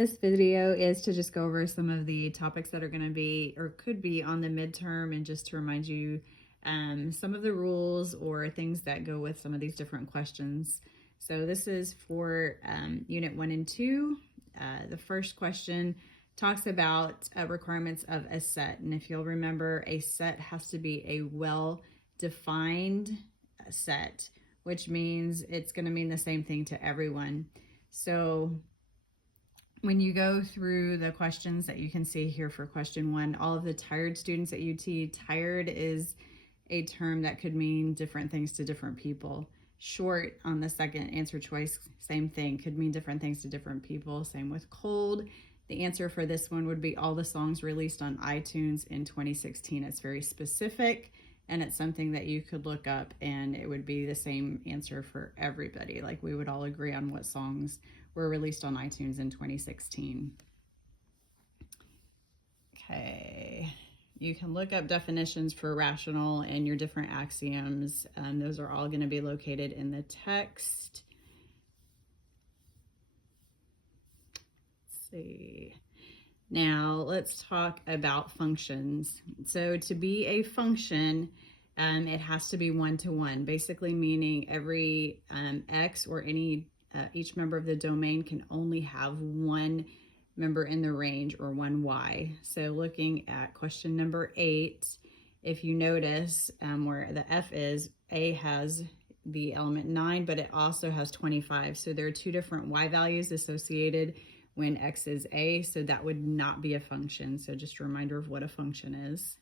This video is to just go over some of the topics that are going to be or could be on the midterm, and just to remind you some of the rules or things that go with some of these different questions. So this is for Unit 1 and 2. The first question talks about requirements of a set. And if you'll remember, a set has to be a well-defined set, which means it's going to mean the same thing to everyone. So when you go through the questions that you can see here for question 1, all of the tired students at UT, tired is a term that could mean different things to different people. Short on the second answer choice, same thing, could mean different things to different people. Same with cold. The answer for this one would be all the songs released on iTunes in 2016. It's very specific, and it's something that you could look up, and it would be the same answer for everybody. Like, we would all agree on what songs were released on iTunes in 2016. Okay, you can look up definitions for rational and your different axioms. Those are all going to be located in the text. Let's see. Now let's talk about functions. So to be a function, it has to be one-to-one, basically meaning every x or each member of the domain can only have one member in the range, or one y. So looking at question number 8, if you notice where the f is, a has the element 9, but it also has 25. So there are two different y values associated when x is a, so that would not be a function. So just a reminder of what a function is.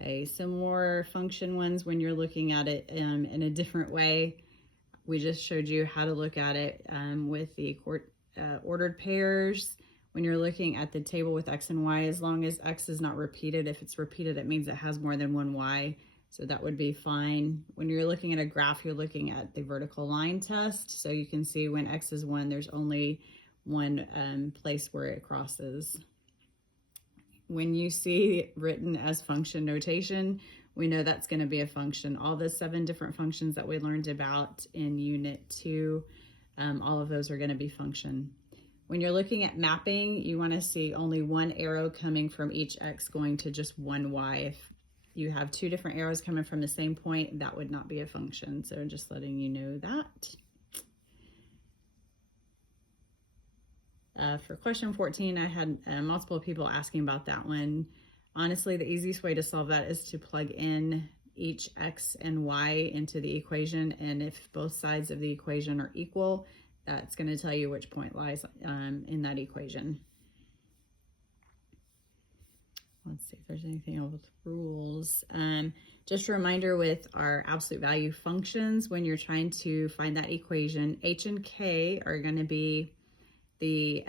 Okay, some more function ones when you're looking at it in a different way. We just showed you how to look at it with the ordered pairs. When you're looking at the table with x and y, as long as x is not repeated, if it's repeated, it means it has more than one y, so that would be fine. When you're looking at a graph, you're looking at the vertical line test, so you can see when x is 1, there's only one place where it crosses. When you see written as function notation, we know that's going to be a function. All the 7 different functions that we learned about in Unit 2, all of those are going to be function. When you're looking at mapping, you want to see only one arrow coming from each x going to just one y. If you have 2 different arrows coming from the same point, that would not be a function. So just letting you know that. For question 14, I had multiple people asking about that one. Honestly, the easiest way to solve that is to plug in each x and y into the equation, and if both sides of the equation are equal, that's going to tell you which point lies in that equation. Let's see if there's anything else with rules. Just a reminder with our absolute value functions, when you're trying to find that equation, h and k are going to be the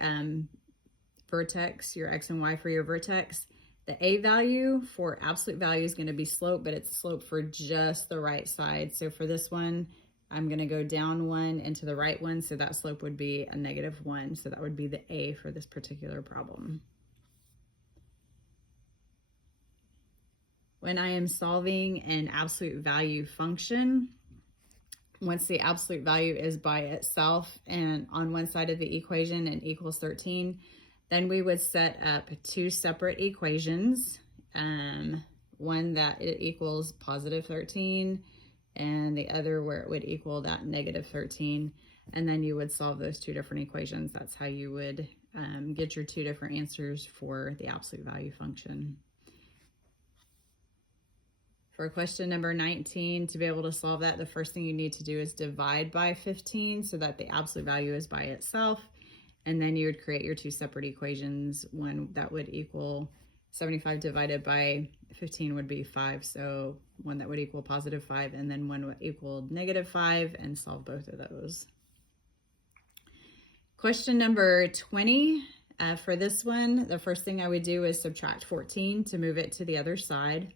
vertex, your x and y for your vertex. The a value for absolute value is going to be slope, but it's slope for just the right side. So for this one, I'm going to go down 1 and to the right 1, so that slope would be a -1. So that would be the a for this particular problem. When I am solving an absolute value function, once the absolute value is by itself and on one side of the equation and equals 13, then we would set up 2 separate equations. One that it equals positive 13, and the other where it would equal that -13. And then you would solve those 2 different equations. That's how you would get your 2 different answers for the absolute value function. For question number 19, to be able to solve that, the first thing you need to do is divide by 15 so that the absolute value is by itself. And then you would create your 2 separate equations. One that would equal 75 divided by 15 would be 5. So one that would equal positive 5, and then one would equal -5, and solve both of those. Question number 20, for this one, the first thing I would do is subtract 14 to move it to the other side.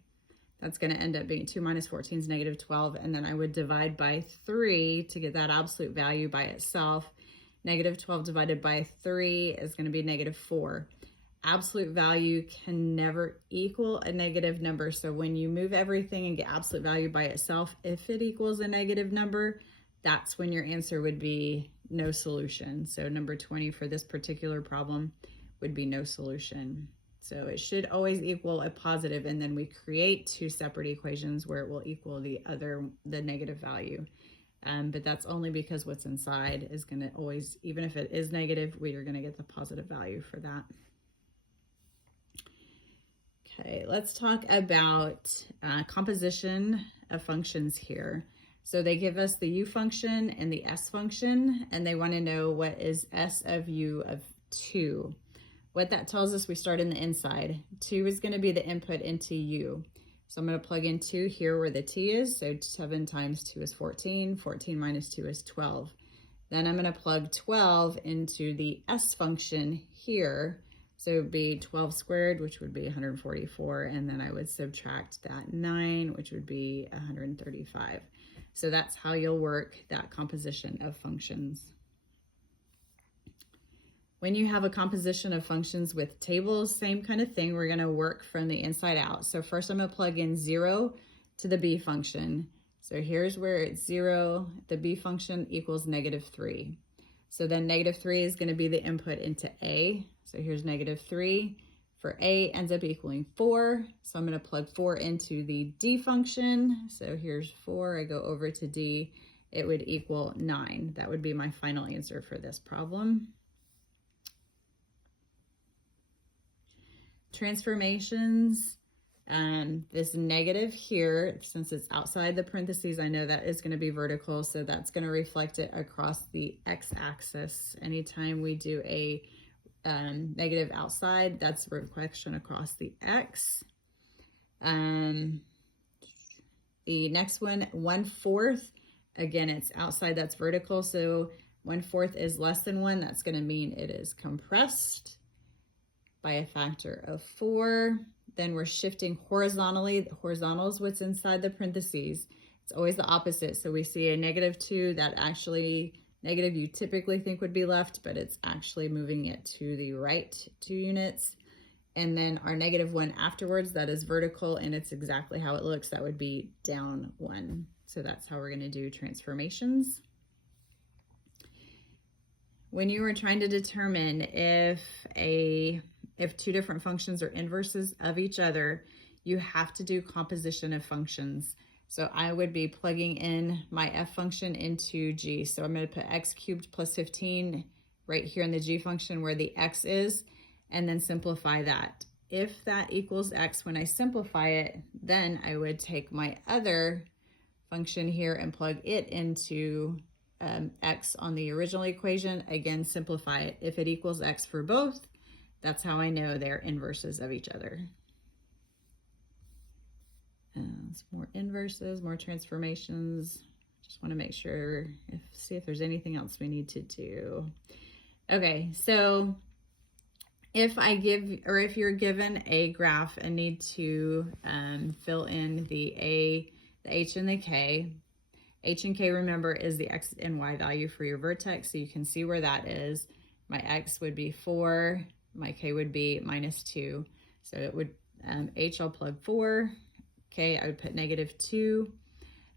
That's going to end up being 2 minus 14 is -12, and then I would divide by 3 to get that absolute value by itself. -12 divided by 3 is going to be -4. absolute value can never equal a negative number. So when you move everything and get absolute value by itself, if it equals a negative number, that's when your answer would be no solution. So number 20 for this particular problem would be no solution. So it should always equal a positive, and then we create two separate equations where it will equal the negative value. But that's only because what's inside is going to always, even if it is negative, we are going to get the positive value for that. Okay, let's talk about composition of functions here. So they give us the u function and the s function, and they want to know what is s of u of 2. What that tells us, we start in the inside. 2 is going to be the input into u. So I'm going to plug in 2 here where the t is. So 7 times 2 is 14. 14 minus 2 is 12. Then I'm going to plug 12 into the s function here. So it would be 12 squared, which would be 144. And then I would subtract that 9, which would be 135. So that's how you'll work that composition of functions. When you have a composition of functions with tables, same kind of thing. We're going to work from the inside out. So first I'm going to plug in 0 to the b function. So here's where it's 0. The b function equals -3. So then -3 is going to be the input into a. So here's -3. For a ends up equaling 4. So I'm going to plug 4 into the d function. So here's 4. I go over to d. It would equal 9. That would be my final answer for this problem. Transformations, this negative here, since it's outside the parentheses, I know that is going to be vertical, so that's going to reflect it across the x-axis. Anytime we do a negative outside, that's a reflection across the x. The next one, 1/4, again, it's outside, that's vertical, so 1/4 is less than 1. That's going to mean it is compressed by a factor of 4. Then we're shifting horizontally. The horizontal is what's inside the parentheses. It's always the opposite. So we see a -2 that actually negative you typically think would be left, but it's actually moving it to the right 2 units. And then our -1 afterwards, that is vertical, and it's exactly how it looks. That would be down 1. So that's how we're going to do transformations. When you are trying to determine if two different functions are inverses of each other, you have to do composition of functions. So I would be plugging in my f function into g. So I'm going to put x cubed plus 15 right here in the g function where the x is, and then simplify that. If that equals x when I simplify it, then I would take my other function here and plug it into x on the original equation. Again, simplify it. If it equals x for both, that's how I know they're inverses of each other. More inverses, more transformations. Just want to make sure, see if there's anything else we need to do. Okay, so if you're given a graph and need to fill in the h and the k. H and k, remember, is the x and y value for your vertex, so you can see where that is. My x would be 4. My k would be -2. So it would, h I'll plug 4, k I would put -2.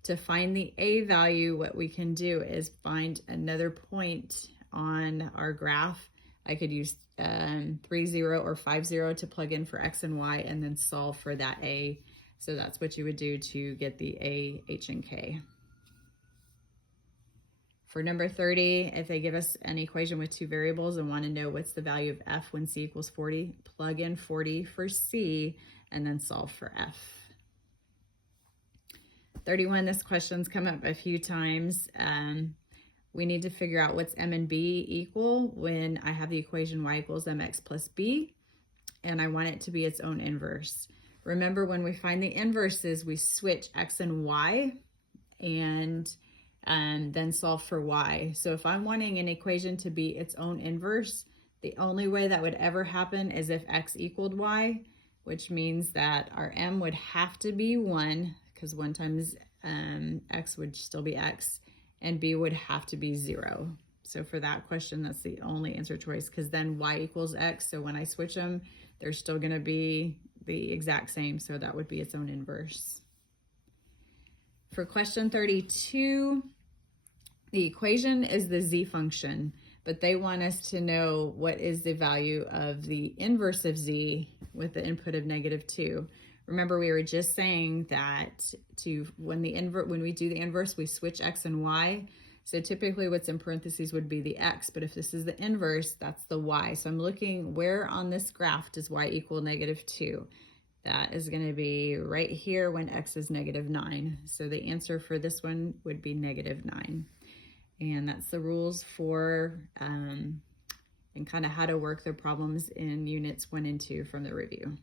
To find the a value, what we can do is find another point on our graph. I could use 3, 0 or 5, 0 to plug in for x and y and then solve for that a. So that's what you would do to get the a, h, and k. For number 30, if they give us an equation with 2 variables and want to know what's the value of f when c equals 40, plug in 40 for c and then solve for f. 31, this question's come up a few times. We need to figure out what's m and b equal when I have the equation y equals mx plus b, and I want it to be its own inverse. Remember, when we find the inverses, we switch x and y and then solve for y. So if I'm wanting an equation to be its own inverse, the only way that would ever happen is if x equaled y, which means that our m would have to be 1, because 1 times x would still be x, and b would have to be 0. So for that question, that's the only answer choice, because then y equals x. So when I switch them, they're still going to be the exact same. So that would be its own inverse. For question 32, the equation is the z function, but they want us to know what is the value of the inverse of z with the input of -2. Remember, we were just saying that when we do the inverse, we switch x and y. So typically what's in parentheses would be the x, but if this is the inverse, that's the y. So I'm looking, where on this graph does y equal -2? That is going to be right here when x is -9. So the answer for this one would be -9. And that's the rules for and kind of how to work the problems in units 1 and 2 from the review.